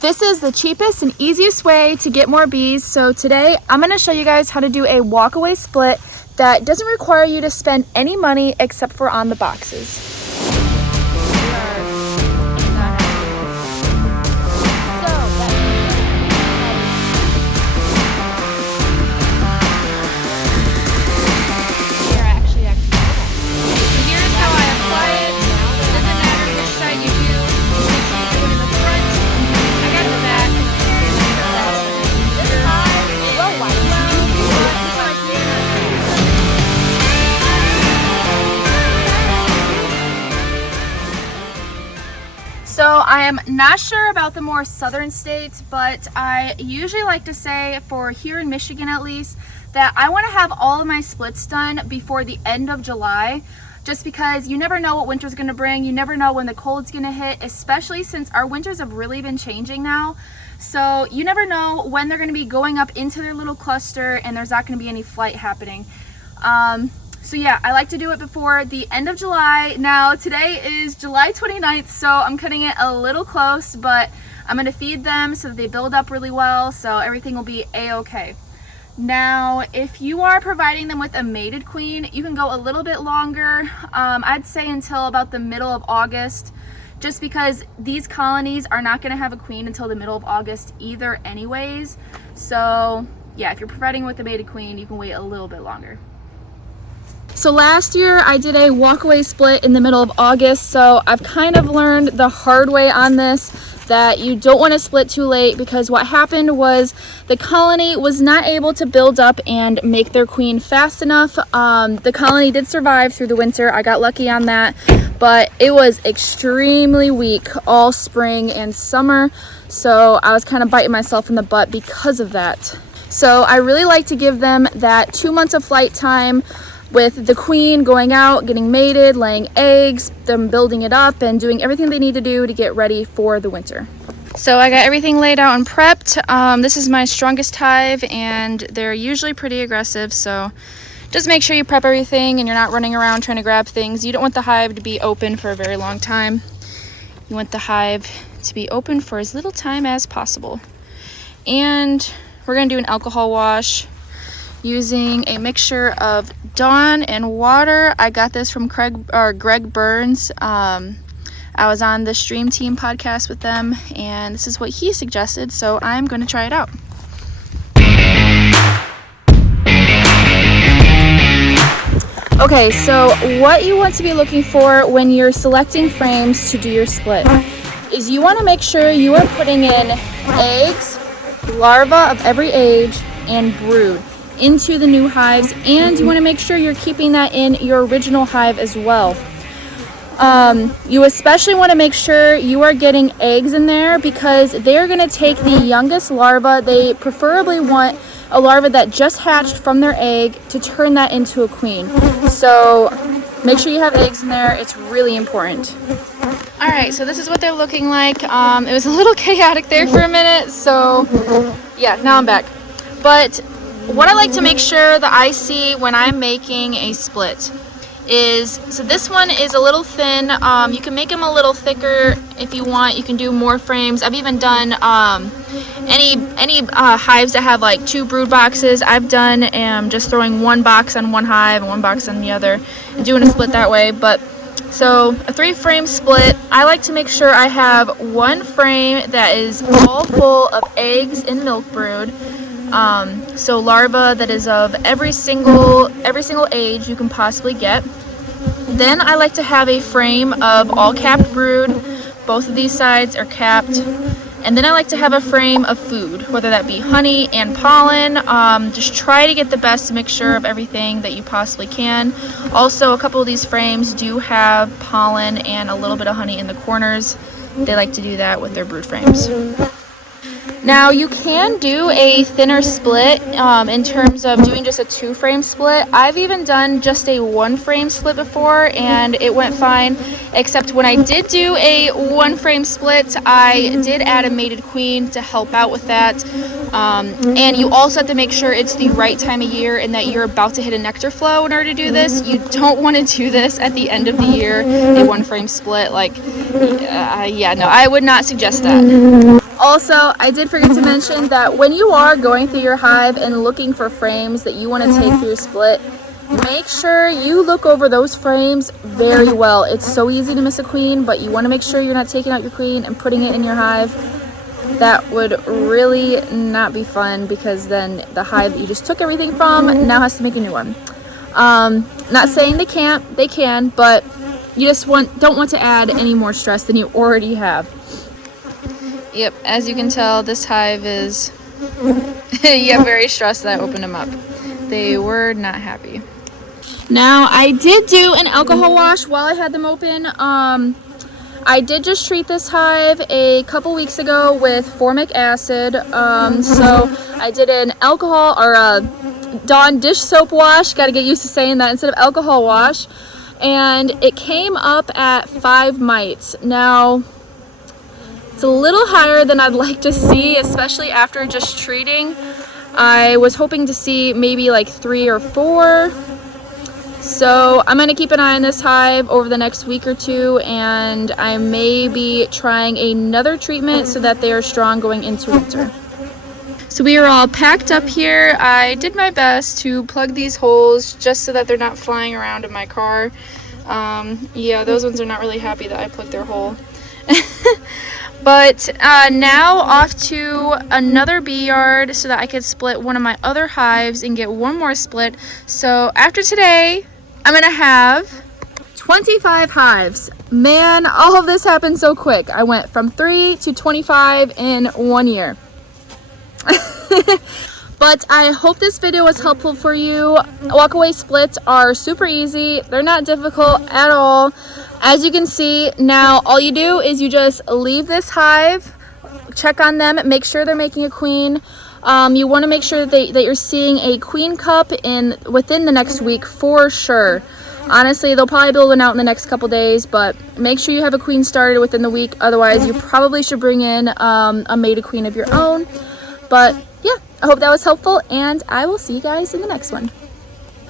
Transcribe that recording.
This is the cheapest and easiest way to get more bees. So today I'm going to show you guys how to do a walkaway split that doesn't require you to spend any money except for on the boxes. So I am not sure about the more southern states, but I usually like to say, for here in Michigan at least, that I want to have all of my splits done before the end of July, just because you never know what winter's going to bring. You never know when the cold's going to hit, especially since our winters have really been changing now. So you never know when they're going to be going up into their little cluster and there's not going to be any flight happening. So yeah, I like to do it before the end of July. Now today is July 29th, so I'm cutting it a little close, but I'm going to feed them so that they build up really well, so everything will be a-okay. Now, if you are providing them with a mated queen, you can go a little bit longer. I'd say until about the middle of August, just because these colonies are not going to have a queen until the middle of August either anyways. So yeah, if you're providing with a mated queen, you can wait a little bit longer. So last year I did a walkaway split in the middle of August, so I've kind of learned the hard way on this that you don't want to split too late, because what happened was the colony was not able to build up and make their queen fast enough. The colony did survive through the winter. I got lucky on that, but it was extremely weak all spring and summer, so I was kind of biting myself in the butt because of that. So I really like to give them that 2 months of flight time, with the queen going out, getting mated, laying eggs, them building it up, and doing everything they need to do to get ready for the winter. So I got everything laid out and prepped. This is my strongest hive, and they're usually pretty aggressive, so just make sure you prep everything and you're not running around trying to grab things. You don't want the hive to be open for a very long time. You want the hive to be open for as little time as possible. And we're going to do an alcohol wash using a mixture of Dawn and water. I got this from Greg Burns. I was on the Stream Team podcast with them, and this is what he suggested, so I'm going to try it out. Okay, so what you want to be looking for when you're selecting frames to do your split is you want to make sure you are putting in eggs, larvae of every age, and brood into the new hives, and you want to make sure you're keeping that in your original hive as well. You especially want to make sure you are getting eggs in there, because they're going to take the youngest larva. They preferably want a larva that just hatched from their egg to turn that into a queen. So make sure you have eggs in there. It's really important. Alright, so this is what they're looking like. It was a little chaotic there for a minute, so yeah, now I'm back. But what I like to make sure that I see when I'm making a split is, so this one is a little thin. You can make them a little thicker if you want. You can do more frames. I've even done any hives that have like 2 brood boxes. I've done just throwing 1 box on one hive and 1 box on the other and doing a split that way. But so a 3-frame split, I like to make sure I have 1 frame that is all full of eggs and milk brood. So larva that is of every single age you can possibly get. Then I like to have a frame of all capped brood. Both of these sides are capped. And then I like to have a frame of food, whether that be honey and pollen. Just try to get the best to make sure of everything that you possibly can. Also, a couple of these frames do have pollen and a little bit of honey in the corners. They like to do that with their brood frames. Now you can do a thinner split in terms of doing just a 2-frame split. I've even done just a 1-frame split before and it went fine, except when I did do a 1-frame split, I did add a mated queen to help out with that. And you also have to make sure it's the right time of year and that you're about to hit a nectar flow in order to do this. You don't want to do this at the end of the year, a 1-frame split. Yeah, no, I would not suggest that. Also, I did forget to mention that when you are going through your hive and looking for frames that you want to take for your split, make sure you look over those frames very well. It's so easy to miss a queen, but you want to make sure you're not taking out your queen and putting it in your hive. That would really not be fun, because then the hive that you just took everything from now has to make a new one. Not saying they can't, they can, but you just don't want to add any more stress than you already have. Yep, as you can tell, this hive is yeah, very stressed that I opened them up. They were not happy. Now, I did do an alcohol wash while I had them open. I did just treat this hive a couple weeks ago with formic acid. So I did an alcohol or a Dawn dish soap wash. Got to get used to saying that instead of alcohol wash. And it came up at 5 mites. Now, it's a little higher than I'd like to see, especially after just treating. I was hoping to see maybe like 3 or 4. So I'm going to keep an eye on this hive over the next week or 2, and I may be trying another treatment so that they are strong going into winter. So we are all packed up here. I did my best to plug these holes just so that they're not flying around in my car. Yeah, those ones are not really happy that I plugged their hole. But now off to another bee yard so that I could split one of my other hives and get one more split. So after today, I'm going to have 25 hives. Man, all of this happened so quick. I went from 3 to 25 in 1 year. But I hope this video was helpful for you. Walkaway splits are super easy. They're not difficult at all. As you can see, now all you do is you just leave this hive, check on them, make sure they're making a queen. You want to make sure that you're seeing a queen cup within the next week for sure. Honestly, they'll probably build one out in the next couple days, but make sure you have a queen started within the week. Otherwise, you probably should bring in a mated queen of your own. But yeah, I hope that was helpful, and I will see you guys in the next one.